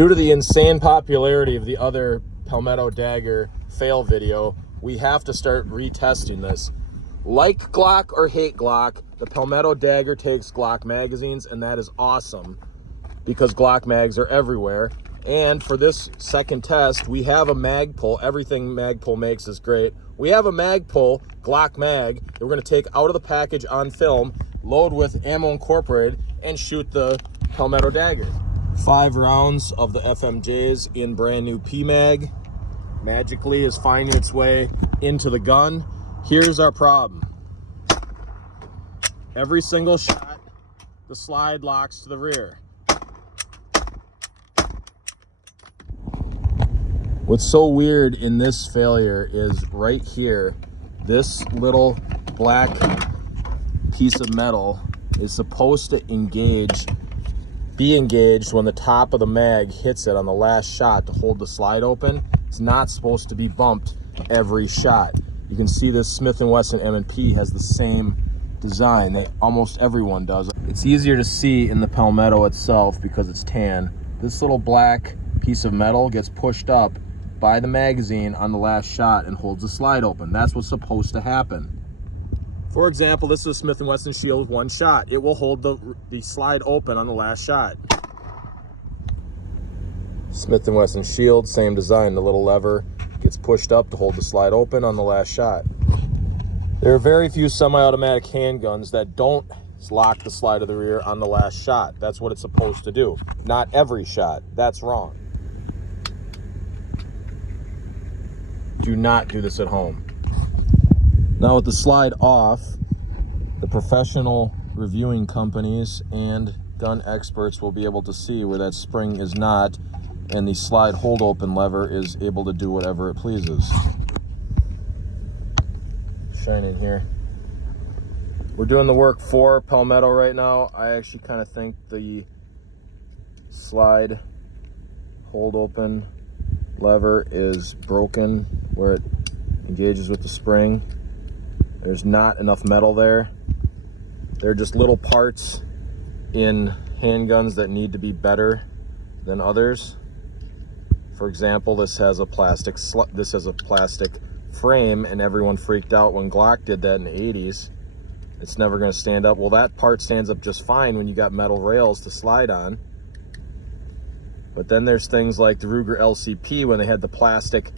Due to the insane popularity of the other Palmetto Dagger fail video, we have to start retesting this. Like Glock or hate Glock, the Palmetto Dagger takes Glock magazines, and that is awesome because Glock mags are everywhere. And for this second test, we have a mag pull. Everything Magpul makes is great. We have a mag pull, Glock mag, that we're going to take out of the package on film, load with ammo incorporated, and shoot the Palmetto Dagger. 5 rounds of the FMJs in brand new PMag magically is finding its way into the gun. Here's our problem. Every single shot, the slide locks to the rear. What's so weird in this failure is right here, this little black piece of metal is supposed to be engaged when the top of the mag hits it on the last shot to hold the slide open. It's not supposed to be bumped every shot. You can see this Smith & Wesson M&P has the same design. Almost everyone does. It's easier to see in the Palmetto itself because it's tan. This little black piece of metal gets pushed up by the magazine on the last shot and holds the slide open. That's what's supposed to happen. For example, this is a Smith & Wesson Shield with 1 shot. It will hold the slide open on the last shot. Smith & Wesson Shield, same design. The little lever gets pushed up to hold the slide open on the last shot. There are very few semi-automatic handguns that don't lock the slide of the rear on the last shot. That's what it's supposed to do. Not every shot. That's wrong. Do not do this at home. Now with the slide off, the professional reviewing companies and gun experts will be able to see where that spring is not, and the slide hold open lever is able to do whatever it pleases. Shine in here. We're doing the work for Palmetto right now. I actually kind of think the slide hold open lever is broken where it engages with the spring. There's not enough metal there. There are just little parts in handguns that need to be better than others. For example, this has a plastic frame, and everyone freaked out when Glock did that in the 80s. It's never going to stand up. Well, that part stands up just fine when you got metal rails to slide on. But then there's things like the Ruger LCP when they had the plastic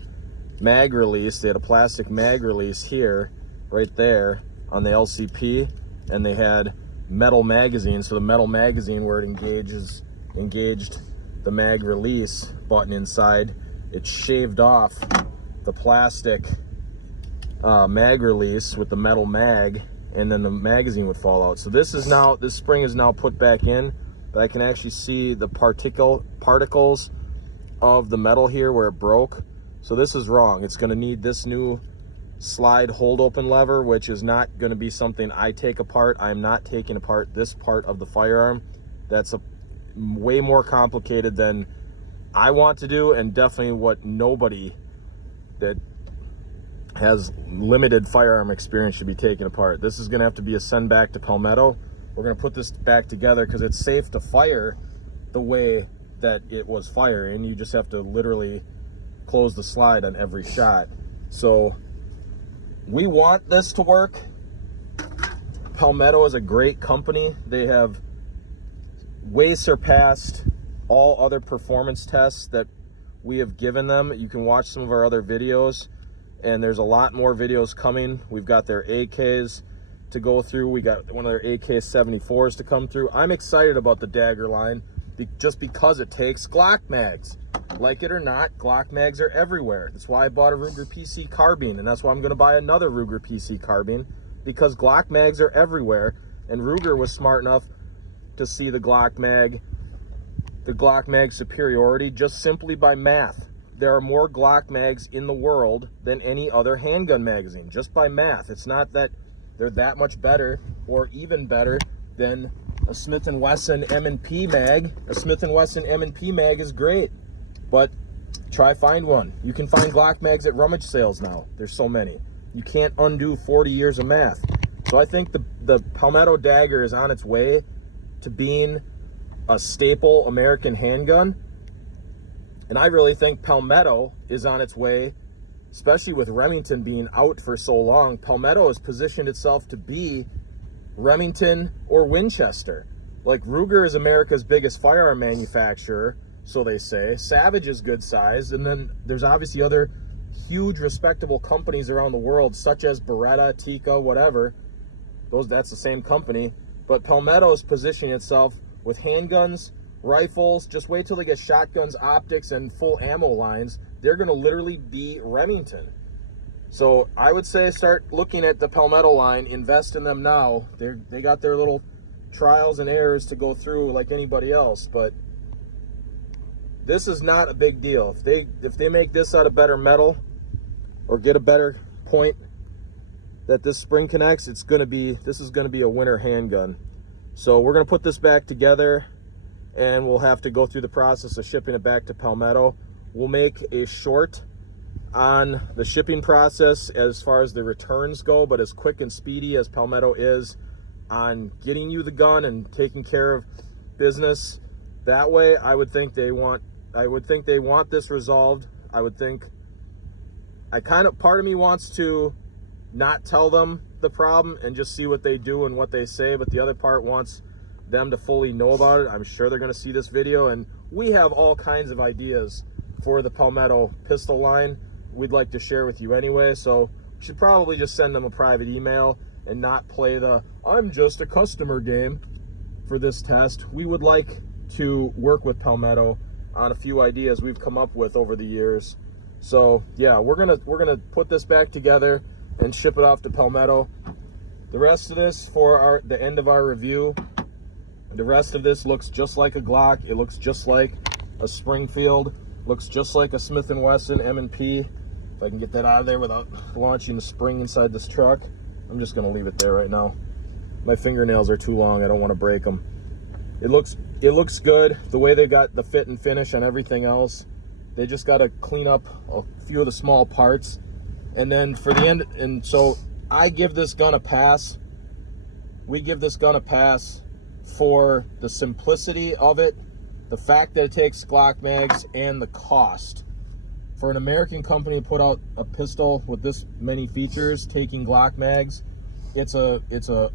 mag release. They had a plastic mag release here, right there on the LCP, and they had metal magazine. So the metal magazine where it engaged the mag release button inside, it shaved off the plastic mag release with the metal mag, and then the magazine would fall out. So this spring is now put back in, but I can actually see the particles of the metal here where it broke. So this is wrong. It's going to need this new slide hold open lever, which is not going to be something I take apart. I'm not taking apart this part of the firearm. That's way more complicated than I want to do, and definitely what nobody that has limited firearm experience should be taking apart. This is going to have to be a send back to Palmetto. We're going to put this back together because it's safe to fire the way that it was firing. You just have to literally close the slide on every shot. So we want this to work. Palmetto is a great company. They have way surpassed all other performance tests that we have given them. You can watch some of our other videos, and there's a lot more videos coming. We've got their AKs to go through. We got one of their AK-74s to come through. I'm excited about the Dagger line just because it takes Glock mags. Like it or not, Glock mags are everywhere. That's why I bought a Ruger PC carbine, and that's why I'm going to buy another Ruger PC carbine, because Glock mags are everywhere, and Ruger was smart enough to see the Glock mag superiority just simply by math. There are more Glock mags in the world than any other handgun magazine, just by math. It's not that they're that much better or even better than a Smith & Wesson M&P mag. A Smith & Wesson M&P mag is great, but try find one. You can find Glock mags at rummage sales now. There's so many. You can't undo 40 years of math. So I think the Palmetto Dagger is on its way to being a staple American handgun. And I really think Palmetto is on its way, especially with Remington being out for so long. Palmetto has positioned itself to be Remington or Winchester. Like, Ruger is America's biggest firearm manufacturer, so they say. Savage is good size, and then there's obviously other huge respectable companies around the world, such as Beretta, Tikka, whatever. That's the same company. But Palmetto is positioning itself with handguns, rifles. Just wait till they get shotguns, optics, and full ammo lines. They're going to literally be Remington. So I would say start looking at the Palmetto line, invest in them now. They got their little trials and errors to go through like anybody else, but this is not a big deal. If they make this out of better metal or get a better point that this spring connects, this is gonna be a winner handgun. So we're gonna put this back together, and we'll have to go through the process of shipping it back to Palmetto. We'll make a short on the shipping process as far as the returns go, but as quick and speedy as Palmetto is on getting you the gun and taking care of business that way, I would think they want this resolved. Part of me wants to not tell them the problem and just see what they do and what they say, but the other part wants them to fully know about it. I'm sure they're going to see this video, and we have all kinds of ideas for the Palmetto pistol line we'd like to share with you anyway, so we should probably just send them a private email and not play the I'm just a customer game for this test. We would like to work with Palmetto on a few ideas we've come up with over the years. So yeah, we're gonna put this back together and ship it off to Palmetto. The rest of this for the end of our review, the rest of this looks just like a Glock. It looks just like a Springfield, looks just like a Smith & Wesson M&P. If I can get that out of there without launching the spring inside this truck. I'm just gonna leave it there right now. My fingernails are too long, I don't wanna break them. It looks good, the way they got the fit and finish on everything else. They just gotta clean up a few of the small parts. And then for the end, and so I give this gun a pass. We give this gun a pass for the simplicity of it, the fact that it takes Glock mags, and the cost. For an American company to put out a pistol with this many features, taking Glock mags, it's a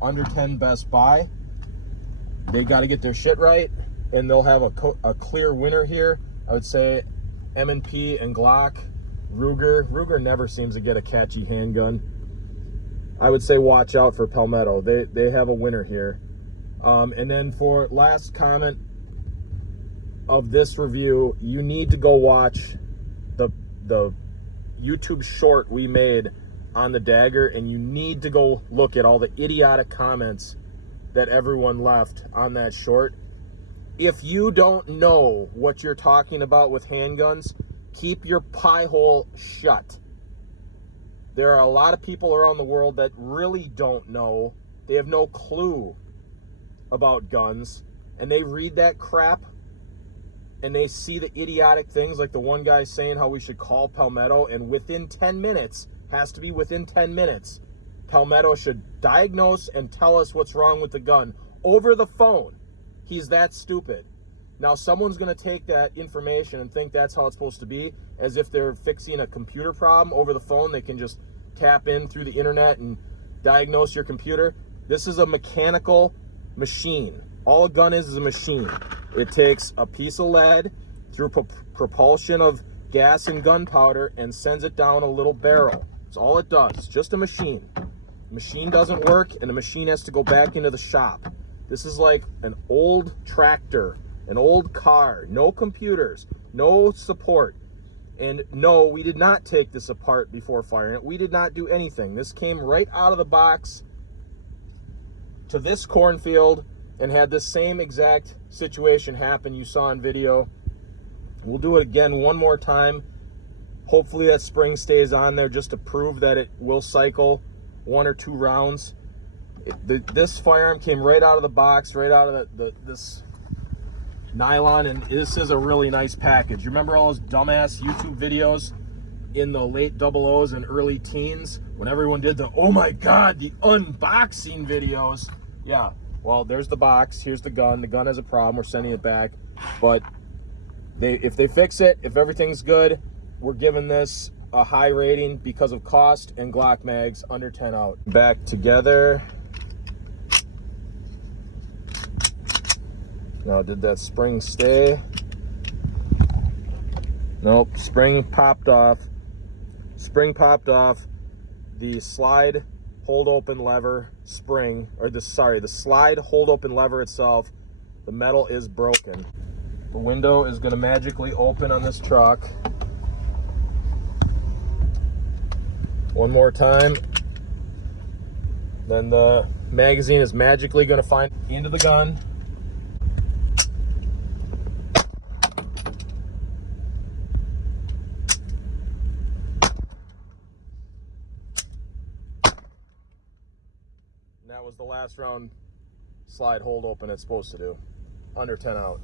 under 10 best buy. They got to get their shit right, and they'll have a clear winner here. I would say M&P and Glock. Ruger never seems to get a catchy handgun. I would say watch out for Palmetto. They have a winner here. And then for last comment of this review, you need to go watch the YouTube short we made on the Dagger, and you need to go look at all the idiotic comments that everyone left on that short. If you don't know what you're talking about with handguns, keep your pie hole shut. There are a lot of people around the world that really don't know. They have no clue about guns, and they read that crap and they see the idiotic things like the one guy saying how we should call Palmetto, and within 10 minutes, has to be within 10 minutes, Palmetto should diagnose and tell us what's wrong with the gun over the phone. He's that stupid. Now, someone's going to take that information and think that's how it's supposed to be, as if they're fixing a computer problem over the phone. They can just tap in through the internet and diagnose your computer. This is a mechanical machine. All a gun is a machine. It takes a piece of lead through propulsion of gas and gunpowder and sends it down a little barrel. That's all it does. It's just a machine. The machine doesn't work, and the machine has to go back into the shop. This is like an old tractor, an old car, no computers, no support. And no, we did not take this apart before firing it. We did not do anything. This came right out of the box to this cornfield and had the same exact situation happen you saw in video. We'll do it again one more time. Hopefully that spring stays on there just to prove that it will cycle 1 or 2 rounds. This firearm came right out of the box, right out of this nylon, and this is a really nice package. You remember all those dumbass YouTube videos in the late 00s and early teens when everyone did the, oh my god, the unboxing videos? Yeah, well, there's the box, here's the gun. The gun has a problem, we're sending it back. But If they fix it, if everything's good, we're giving this a high rating because of cost and Glock mags under 10 out. Back together. Now, did that spring stay? Nope, spring popped off. Spring popped off. The slide hold open lever spring, or the slide hold open lever itself, the metal is broken. The window is going to magically open on this truck. One more time. Then the magazine is magically going to find into the gun. And that was the last round slide hold open it's supposed to do. Under 10 out.